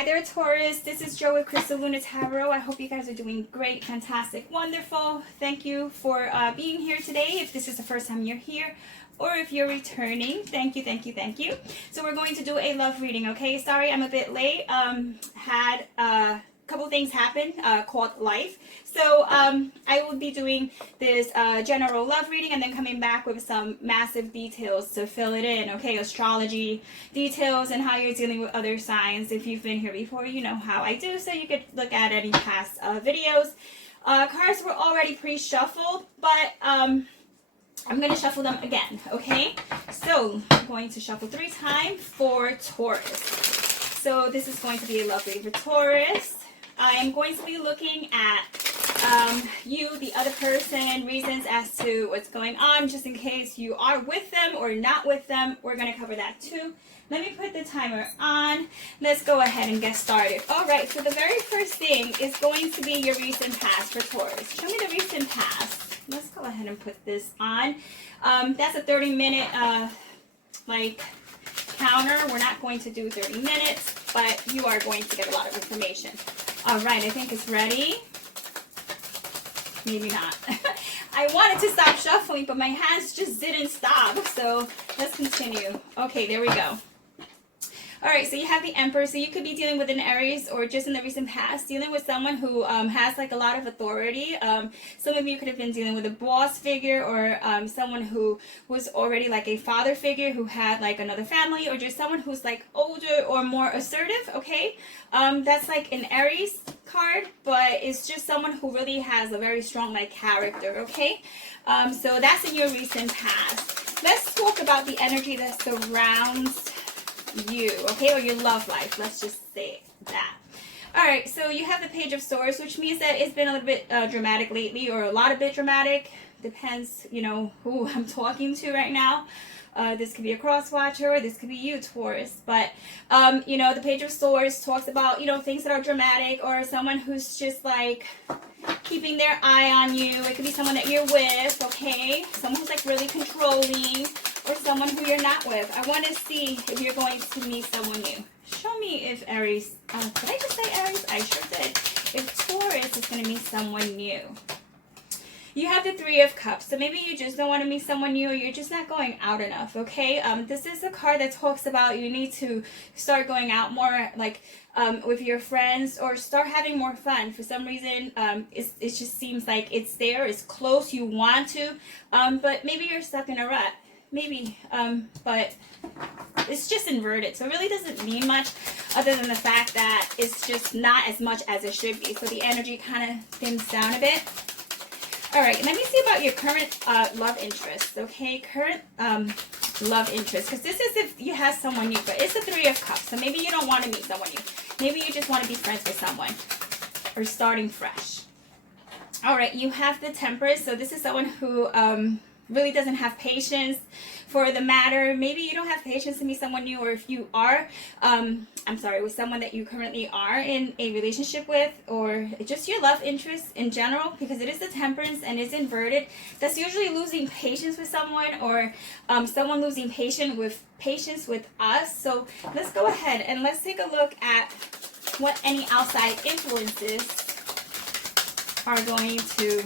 Hi there, Taurus. This is Jo with Crystal Luna Tarot. I hope you guys are doing great, fantastic, wonderful. Thank you for being here today. If this is the first time you're here, or if you're returning, thank you, thank you, thank you. So we're going to do a love reading, okay? Sorry, I'm a bit late. Had a couple things happen called life. So I will be doing this general love reading and then coming back with some massive details to fill it in, okay? Astrology details and how you're dealing with other signs. If you've been here before, you know how I do, so you could look at any past videos. Cards were already pre-shuffled, but I'm going to shuffle them again, okay? So I'm going to shuffle 3 times for Taurus. So this is going to be a love reading for Taurus. I am going to be looking at you, the other person, reasons as to what's going on, just in case you are with them or not with them. We're going to cover that too. Let me put the timer on. Let's go ahead and get started. All right, so the very first thing is going to be your recent past for Taurus. Show me the recent past. Let's go ahead and put this on. That's a 30-minute counter. We're not going to do 30 minutes, but you are going to get a lot of information. All right, I think it's ready. Maybe not. I wanted to stop shuffling, but my hands just didn't stop. So let's continue. Okay, there we go. All right, so you have the Emperor. So you could be dealing with an Aries or just in the recent past, dealing with someone who has like a lot of authority. Some of you could have been dealing with a boss figure or someone who was already like a father figure who had like another family, or just someone who's like older or more assertive, okay? That's like an Aries card, but it's just someone who really has a very strong like character, okay? So that's in your recent past. Let's talk about the energy that surrounds you, okay, or your love life. Let's just say that. All right, so you have the Page of Swords, which means that it's been a little bit dramatic lately, or a lot of bit dramatic. Depends, you know, who I'm talking to right now. This could be a cross watcher, or this could be you, Taurus. But you know, the Page of Swords talks about, you know, things that are dramatic, or someone who's just like keeping their eye on you. It could be someone that you're with, okay? Someone who's like really controlling, or someone who you're not with. I want to see if you're going to meet someone new. Show me if Aries, did I just say Aries? I sure did. If Taurus is going to meet someone new. You have the Three of Cups, so maybe you just don't want to meet someone new, or you're just not going out enough, okay? This is a card that talks about you need to start going out more, like with your friends, or start having more fun. For some reason, it just seems like it's there, it's close, you want to, but maybe you're stuck in a rut. Maybe, but it's just inverted, so it really doesn't mean much other than the fact that it's just not as much as it should be. So the energy kind of thims down a bit. All right, let me see about your current love interest, okay? Current love interest, because this is if you have someone new, but it's the Three of Cups, so maybe you don't want to meet someone new. Maybe you just want to be friends with someone, or starting fresh. All right, you have the Temperance, so this is someone who really doesn't have patience for the matter. Maybe you don't have patience to meet someone new, or if you are, with someone that you currently are in a relationship with, or just your love interest in general, because it is the Temperance and it's inverted. That's usually losing patience with someone, or someone losing patience with us. So let's go ahead and let's take a look at what any outside influences are going to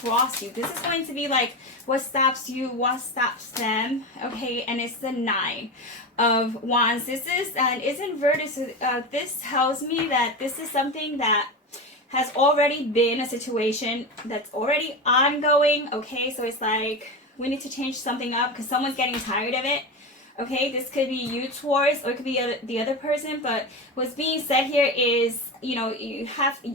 cross you. This is going to be like what stops you, what stops them, okay? And it's the Nine of Wands. This is, and it's inverted, so this tells me that this is something that has already been a situation that's already ongoing, okay? So it's like we need to change something up because someone's getting tired of it. Okay, this could be you, Taurus, or it could be the other person. But what's being said here is, you know, you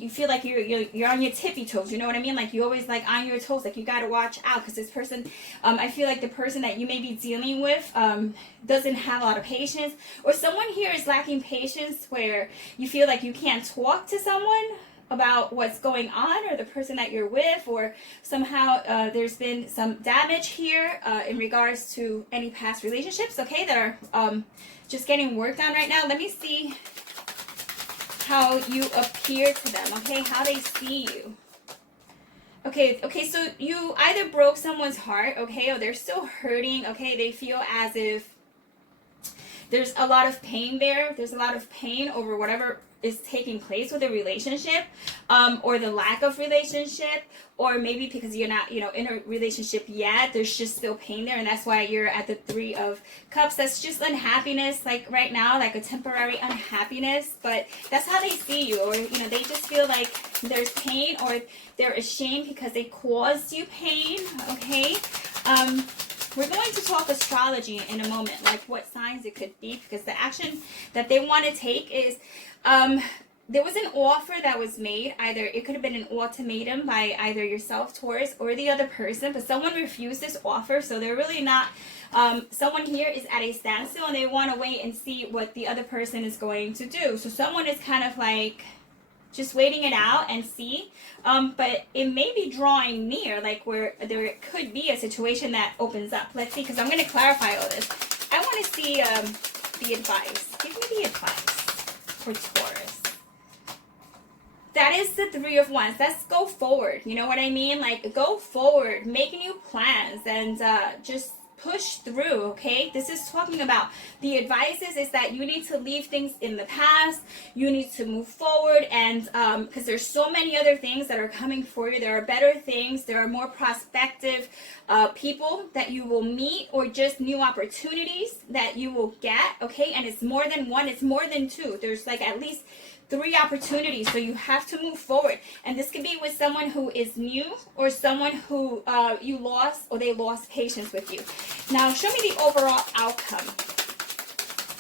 feel like you're on your tippy toes. You know what I mean? Like you always like on your toes. Like you gotta watch out because this person, I feel like the person that you may be dealing with doesn't have a lot of patience, or someone here is lacking patience where you feel like you can't talk to someone about what's going on, or the person that you're with, or somehow there's been some damage here in regards to any past relationships, okay, that are just getting worked on right now. Let me see how you appear to them, okay, how they see you. Okay, so you either broke someone's heart, okay, or they're still hurting, okay, they feel as if there's a lot of pain there. There's a lot of pain over whatever is taking place with a relationship, or the lack of relationship, or maybe because you're not, in a relationship yet, there's just still pain there, and that's why you're at the 3 of Cups. That's just unhappiness, like right now, like a temporary unhappiness, but that's how they see you, or they just feel like there's pain, or they're ashamed because they caused you pain. Okay. We're going to talk astrology in a moment, like what signs it could be, because the action that they want to take is, there was an offer that was made. Either it could have been an ultimatum by either yourself, Taurus, or the other person, but someone refused this offer, so they're really not, someone here is at a standstill, and they want to wait and see what the other person is going to do. So someone is kind of like just waiting it out and see, but it may be drawing near, like where there could be a situation that opens up. Let's see, because I'm going to clarify all this. I want to see the advice. Give me the advice for Taurus. That is the 3 of Wands. Let's go forward. You know what I mean? Like, go forward, make new plans, and just push through. Okay, this is talking about the advices is that you need to leave things in the past, you need to move forward, and because there's so many other things that are coming for you. There are better things, there are more prospective people that you will meet, or just new opportunities that you will get. Okay, and it's more than one, it's more than 2. There's like at least 3 opportunities, so you have to move forward. And this could be with someone who is new, or someone who you lost, or they lost patience with you. Now show me the overall outcome.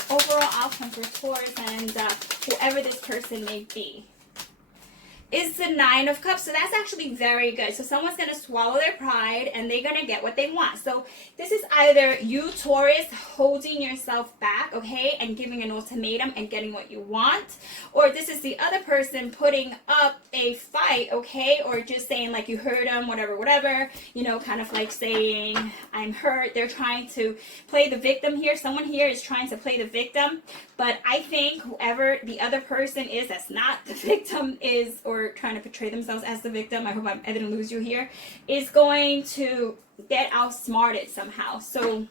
Overall outcome for Taurus and whoever this person may be is the 9 of Cups. So that's actually very good. So someone's going to swallow their pride, and they're going to get what they want. So this is either you, Taurus, holding yourself back, okay, and giving an ultimatum and getting what you want, or this is the other person putting up a fight, okay, or just saying like you hurt them, whatever, kind of like saying I'm hurt. They're trying to play the victim here. Someone here is trying to play the victim, but I think whoever the other person is that's not the victim is, or trying to portray themselves as the victim, I hope I didn't lose you here, is going to get outsmarted somehow. So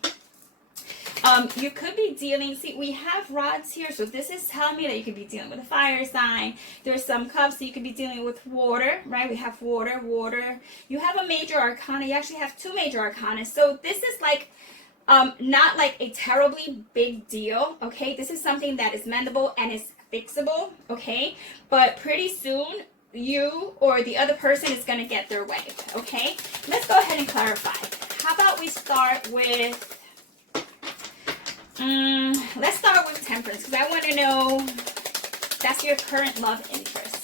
you could be dealing, see, we have rods here, so this is telling me that you could be dealing with a fire sign. There's some cups, so you could be dealing with water, right? We have water. You have a major arcana. You actually have 2 major arcana. So this is like not like a terribly big deal, okay? This is something that is mendable and is fixable, okay? But pretty soon, you or the other person is going to get their way, okay? Let's go ahead and clarify. How about we start with, let's start with Temperance, because I want to know, that's your current love interest.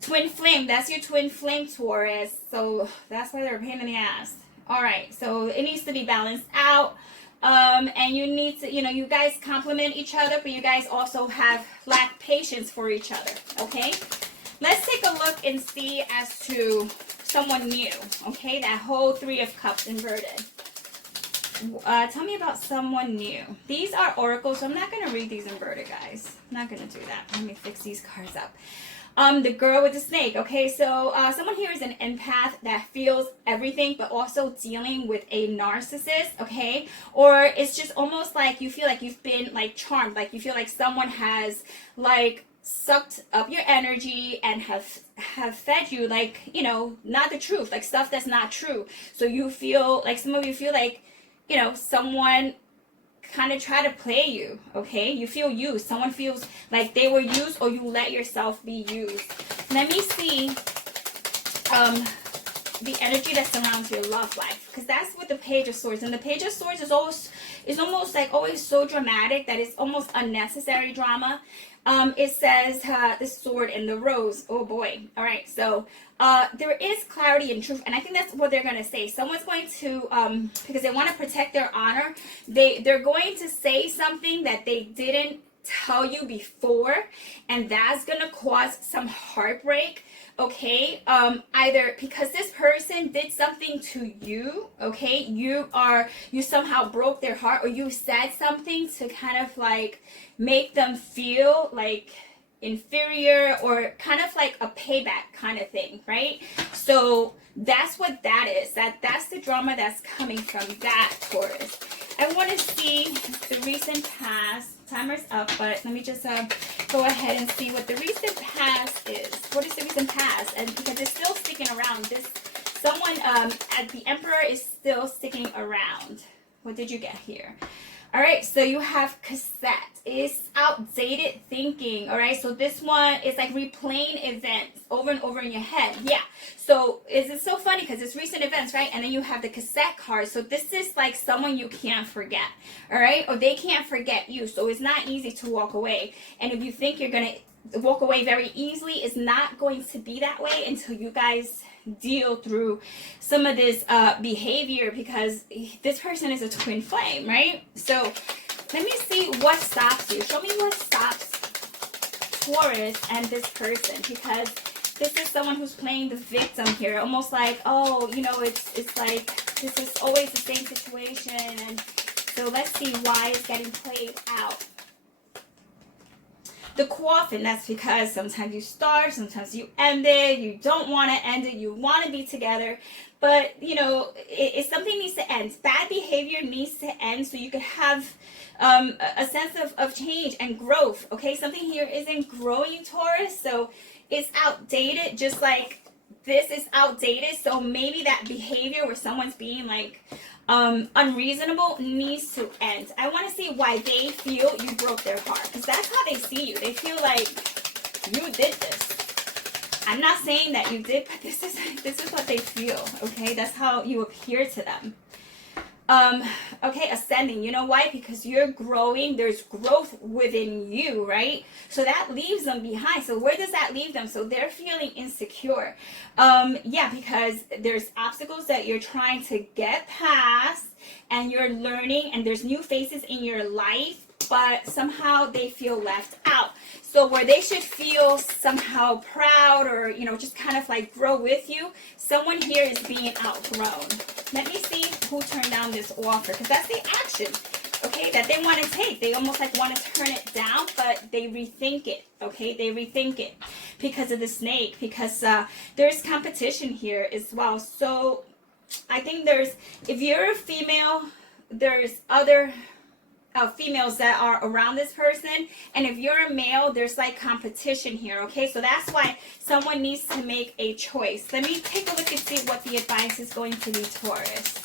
Twin Flame, that's your Twin Flame, Taurus. So that's why they're a pain in the ass. All right, so it needs to be balanced out. And you need to, you guys complement each other, but you guys also lack patience for each other, okay? Let's take a look and see as to someone new, okay? That whole 3 of Cups inverted. Tell me about someone new. These are oracles, so I'm not going to read these inverted, guys. I'm not going to do that. Let me fix these cards up. The girl with the snake. Okay, so someone here is an empath that feels everything, but also dealing with a narcissist, okay? Or it's just almost like you feel like you've been like charmed, like you feel like someone has like sucked up your energy and have fed you like, not the truth, like stuff that's not true. So you feel like, some of you feel like, someone kind of try to play you, okay? You feel used. Someone feels like they were used, or you let yourself be used. Let me see the energy that surrounds your love life, because that's what the Page of Swords, and the Page of Swords is almost like always so dramatic that it's almost unnecessary drama. It says the sword and the rose. Oh boy. All right, so there is clarity and truth, and I think that's what they're going to say. Someone's going to, because they want to protect their honor, they're going to say something that they didn't tell you before, and that's going to cause some heartbreak, okay? Either because this person did something to you, okay? You somehow broke their heart, or you said something to kind of like make them feel like inferior, or kind of like a payback kind of thing, right? So that's what that is. That's the drama that's coming from that, Taurus. I want to see the recent past. Timer's up, but let me just go ahead and see what the recent past is. What is the recent past? And because it's still sticking around. Someone at the Emperor is still sticking around. What did you get here? All right, so you have cassette. It's outdated thinking, all right? So this one is like replaying events over and over in your head. Yeah, so it's so funny because it's recent events, right? And then you have the cassette card. So this is like someone you can't forget, all right? Or they can't forget you. So it's not easy to walk away. And if you think you're going to walk away very easily, it's not going to be that way until you guys deal through some of this behavior, because this person is a twin flame, right? So let me see what stops you. Show me what stops Taurus and this person, because this is someone who's playing the victim here, almost like, oh, you know, it's like this is always the same situation. And so let's see why it's getting played out. The coffin, that's because sometimes you start, sometimes you end it, you don't want to end it, you want to be together, but, you know, something needs to end. Bad behavior needs to end so you can have a sense of change and growth, okay? Something here isn't growing, Taurus, so it's outdated, just like this is outdated. So maybe that behavior where someone's being like unreasonable needs to end. I want to see why they feel you broke their heart, because that's how they see you. They feel like you did this. I'm not saying that you did, but this is what they feel, okay? That's how you appear to them. Okay, ascending. You know why? Because you're growing. There's growth within you, right? So that leaves them behind. So where does that leave them? So they're feeling insecure. Yeah, because there's obstacles that you're trying to get past, and you're learning, and there's new faces in your life, but somehow they feel left out. So where they should feel somehow proud, or, you know, just kind of like grow with you, someone here is being outgrown. Let me see who turned down this offer, because that's the action, okay, that they want to take. They almost like want to turn it down, but they rethink it, okay? They rethink it because of the snake, because there's competition here as well. So I think if you're a female, there's other females that are around this person, and if you're a male, there's like competition here, okay? So that's why someone needs to make a choice. Let me take a look and see what the advice is going to be, Taurus.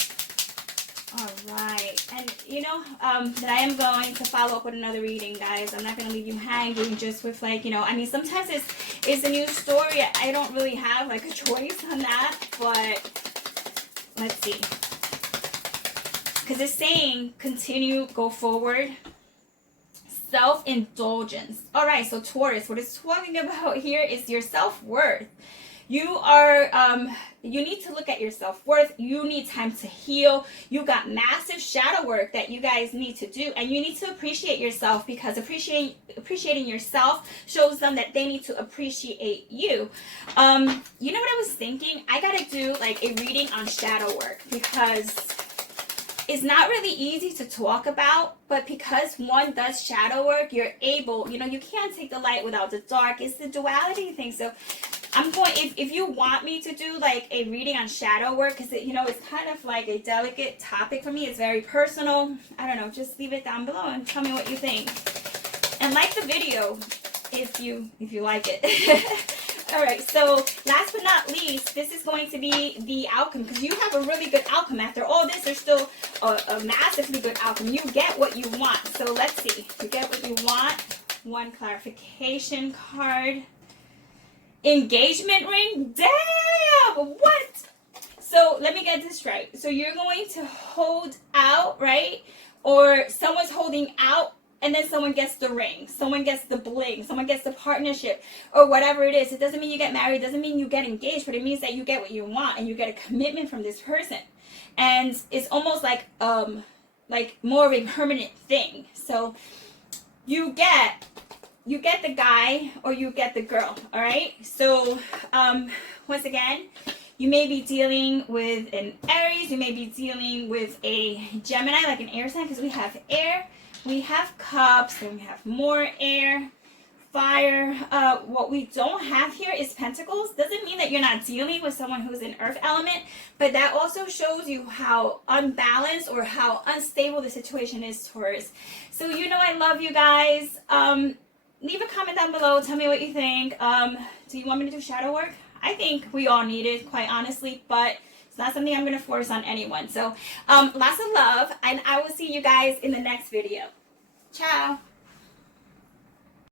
All right, and you know that I am going to follow up with another reading, guys. I'm not going to leave you hanging just with, like, you know, I mean, sometimes it's a new story. I don't really have like a choice on that, but let's see. Because it's saying continue, go forward, self-indulgence. All right, so Taurus, what it's talking about here is your self-worth. You are, you need to look at your self-worth. You need time to heal. You got massive shadow work that you guys need to do, and you need to appreciate yourself, because appreciating yourself shows them that they need to appreciate you. You know what I was thinking? I gotta do like a reading on shadow work, because it's not really easy to talk about, but because one does shadow work, you're able, you know, you can't take the light without the dark. It's the duality thing. So I'm going, if you want me to do like a reading on shadow work, because you know, it's kind of like a delicate topic for me. It's very personal. I don't know, just leave it down below and tell me what you think. And like the video if you like it. All right, so last but not least, this is going to be the outcome, because you have a really good outcome. After all this, there's still a massively good outcome. You get what you want. So let's see. You get what you want. One clarification card. Engagement ring. Damn! What? So let me get this right. So you're going to hold out, right? Or someone's holding out, and then someone gets the ring, someone gets the bling, someone gets the partnership, or whatever it is. It doesn't mean you get married, doesn't mean you get engaged, but it means that you get what you want, and you get a commitment from this person. And it's almost like more of a permanent thing. So you get the guy, or you get the girl, all right? So once again, you may be dealing with an Aries, you may be dealing with a Gemini, like an air sign, because we have air. We have cups, and we have more air. fire. What we don't have here is pentacles. Doesn't mean that you're not dealing with someone who's an earth element, but that also shows you how unbalanced or how unstable the situation is, Taurus. So you know I love you guys. Leave a comment down below. Tell me what you think. Do you want me to do shadow work? I think we all need it, quite honestly, but it's not something I'm going to force on anyone. So lots of love, and I will see you guys in the next video. Ciao.